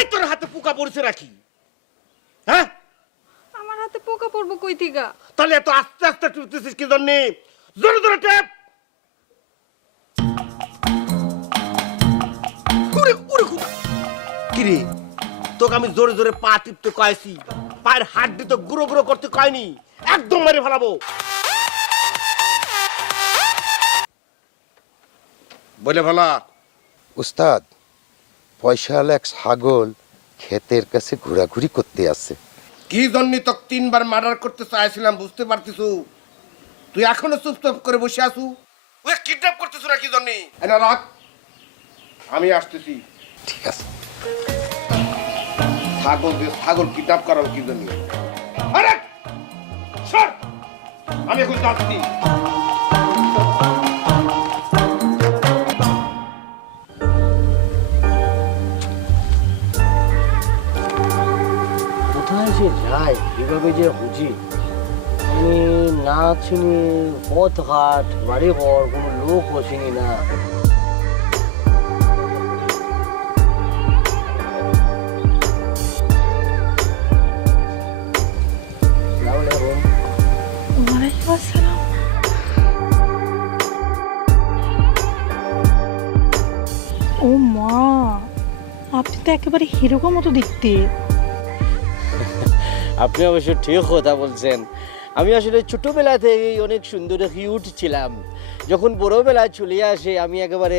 এই তোর হাতে পোকা পড়ছে নাকি? হ্যাঁ, আমার হাতে পোকা পড়বো কই থেকে? তাহলে এত আস্তে আস্তে টিপতেছিস কি জন্যে? জোরে জোরে টেপ। কিরে, তোকে আমি জোরে জোরে পা টিপতে কয়েছি, পায়ের হাড্ডি তো গুঁড়ো গুঁড়ো করতে কয়নি, একদম মেরে ফেলাবো। বলে ফেলা। উস্তাদ, পয়সাওয়ালা এক ছাগল ক্ষেতের কাছে ঘোরাঘুরি করতে আছে। কি জন্য তোকে 3 বার মার্ডার করতে চাইছিলাম বুঝতে পারতিস? তুই এখনো চুপচাপ করে বসে আসু? ওই কিডন্যাপ করতেছ না কি জন্য? এনা রাখ, আমি আসতেছি। ঠিক আছে। ছাগল কিডন্যাপ করার কি জন্য? আরে সর, আমি এখন যাচ্ছি। কোথায় যে যায় এভাবে যে খুঁজি, আমি না চিনি পথ ঘাট বাড়ি ঘর, কোনো লোকও চিনি না। ও মা, আপনি তো একেবারে হিরোগো মতো দেখতে। আপনি অবশ্য ঠিক কথা বলছেন। আমি আসলে ছোটবেলা থেকেই অনেক সুন্দর কিউট ছিলাম। যখন বড়বেলায় চলে আসে আমি একেবারে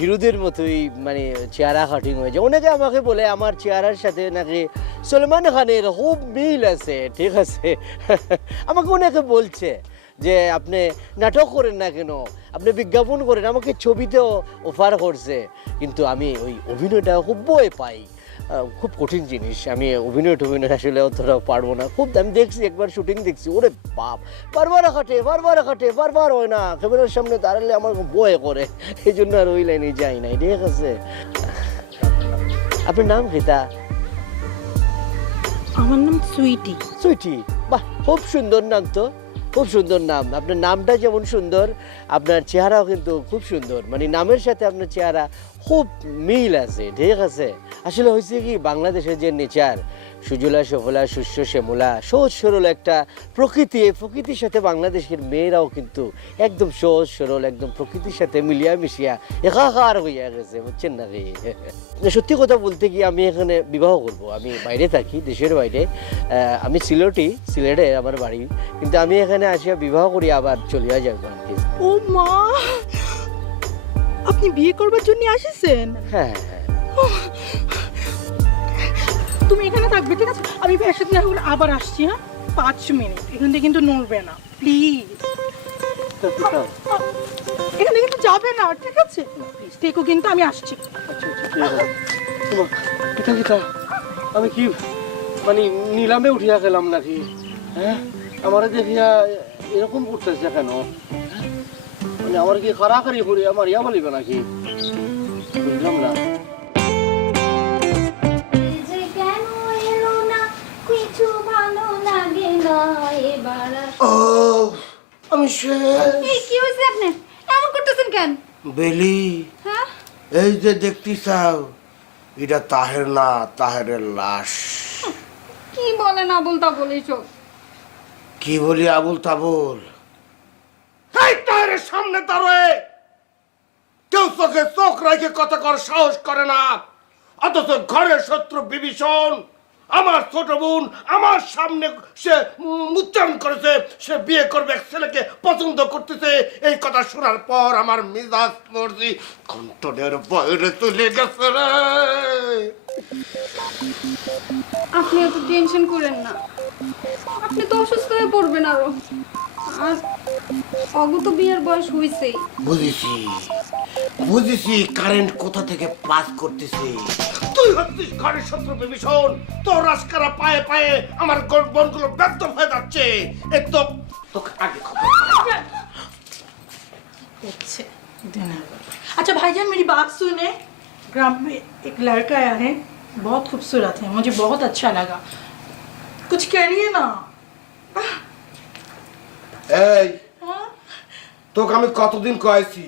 হিরোদের মতোই, মানে চেহারা কাটিং হয়ে যায়। অনেকে আমাকে বলে আমার চেহারার সাথে নাকি সলমান খানের খুব মিল আছে। ঠিক আছে, আমাকে অনেকে বলছে যে আপনি নাটক করেন না কেন, আপনি বিজ্ঞাপন করেন, আমাকে ছবিতেও অফার করছে। কিন্তু আমি ওই অভিনয়টা খুব ভয় পাই, খুব কঠিন জিনিস। আমি অভিনয় আসলে অতটাও পারবো না। খুব আমি দেখছি, একবার শুটিং দেখছি, ওরে বাপ, বারবার বারবার হয় না। ক্যামেরার সামনে দাঁড়ালে আমার ভয় করে, এই জন্য আর ওই লাইনে যাই নাই। ঠিক আছে, আপনার নাম কিতা? আমার নাম সুইটি। সুইটি, বাহ, খুব সুন্দর নাম তো, খুব সুন্দর নাম। আপনার নামটা যেমন সুন্দর, আপনার চেহারাও কিন্তু খুব সুন্দর। মানে নামের সাথে আপনার চেহারা খুব মিল আছে। ঠিক আছে, আসলে হয়েছে কি, বাংলাদেশের যে নেচার, সুজলা সফলা শস্য শ্যামলা সহজ সরল একটা প্রকৃতি, এই প্রকৃতির সাথে বাংলাদেশের মেয়েরাও কিন্তু একদম সহজ সরল, একদম প্রকৃতির সাথে মিলিয়া মিশিয়া একাকার হইয়া গেছে, বুঝছেন না কি? সত্যি কথা বলতে কি, আমি এখানে বিবাহ করব। আমি বাইরে থাকি, দেশের বাইরে। আমি সিলেটে আমার বাড়ি, কিন্তু আমি এখানে আসিয়া বিবাহ করি আবার চলিয়া যাব আর কি। ও মা, আপনি বিয়ে করবার জন্য আসেছেন? হ্যাঁ, তুমি এখানে থাকবে, ঠিক আছে? আমি ভাইয়ের সাথে দেখা করে আবার আসছি। হ্যাঁ, 5 মিনিট। এখান থেকে কিন্তু নড়বে না, প্লিজ। এখানে কিন্তু যাবে না, ঠিক আছে? প্লিজ থেকো, কিন্তু আমি আসছি। আমি কি মানে নিলামে উঠিয়া গেলাম নাকি? হ্যাঁ, আমার দেখিয়া এরকম করতেছে কেন? মানে আমার কি কারাকারি করে আমার ইয়া বলিবে নাকি? বুঝলাম না। ও, আমি শেষ। কি হয়েছে আপনি এমন করতেছেন কেন? বেলি, হ্যাঁ, এই যে দেখতে চাও, এটা তাহের না, তাহেরের লাশ। কি বলেন আবুল তাবুল এইসব? কি বলি আবুল তাবুল? এই তাহেরের সামনে দাঁড়ায় কেউ চোখে চোখ রেখে কথা কর সাহস করে না, অথচ ঘরের শত্রু বিভীষণ আমার ছোট বোন আমার সামনে সে উচ্চারণ করেছে সে বিয়ে করবে, এক ছেলেকে পছন্দ করতেছে। এই কথা শোনার পর আমার মিজাজ মর্জি কন্ট্রোলের বাইরে চলে গেছে রে। আপনি এত টেনশন করেন না, আপনি তো অসুস্থ হয়ে পড়বেন আরো। আর অগত বিয়ের বয়স হয়েছে। বুঝেছি কারেন্ট কোথা থেকে পাস করতেছে। তুই হচ্ছিস ঘরের শত্রু বিভীষণ, তোর রাজকারা পায়ে পায়ে আমার বনগুলো ব্যর্থ হয়ে যাচ্ছে। এই তো তোকে আগে খবর। अच्छा भाईजान, मेरी बात सुने। ग्राम में एक लड़का आया है, बहुत खूबसूरत है, मुझे बहुत अच्छा लगा। कुछ करिए ना। এই তোকে আমি কতদিন কয়েছি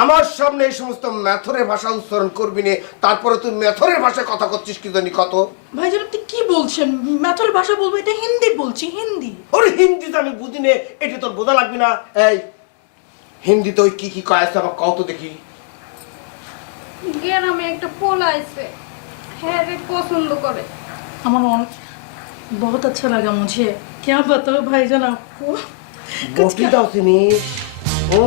আমার সামনে এই সমস্ত মেথরের ভাষা উচ্চারণ করবি না, তারপরে তুই মেথরের ভাষায় কথা করছিস কি জানি কত। ভাইজান আপনি কি বলছেন? ম্যাথরের ভাষা বলবো, এটা হিন্দি বলছি, হিন্দি। ওরে হিন্দিতে আমি বুঝি নে, এটা তোর বোঝা লাগবে না। এই হিন্দিতে ওই কি কি কয় আছে আমার কত দেখি। গ্রামে একটা পোলা আছে, হ্যাঁ রে পছন্দ করে। আমার बहुत अच्छा लगा मुझे। क्या बताओ भाईजान आपको? বটি দাও তুমি। ও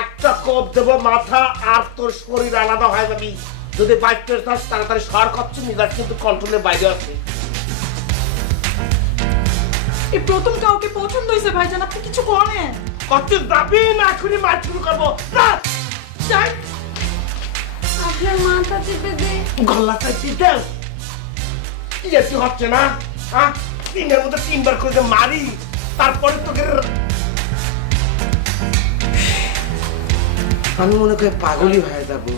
একটা কোপ দেব মাথা আর তোর শরীর আলাদা হয়ে যাবি। যদি বাইকটা থাক তাড়াতাড়ি সর করছে, মিজাজ কিন্তু কন্ট্রোলের বাইরে আছে। এই প্রথম কাউকে পছন্দ হয়েছে ভাইজান, আপনি কিছু করেন। করতে যাবি না, এখনই মার শুরু করবো। না, যাই। আপনার মাথা চেপে দে। গলা চাইতে দেও। কি যেতে হচ্ছে না? হ্যাঁ, তিনের মধ্যে তিনবার করে যে মারি, তারপরে তোকে আমি মনে করি পাগলই হয়ে যাবো।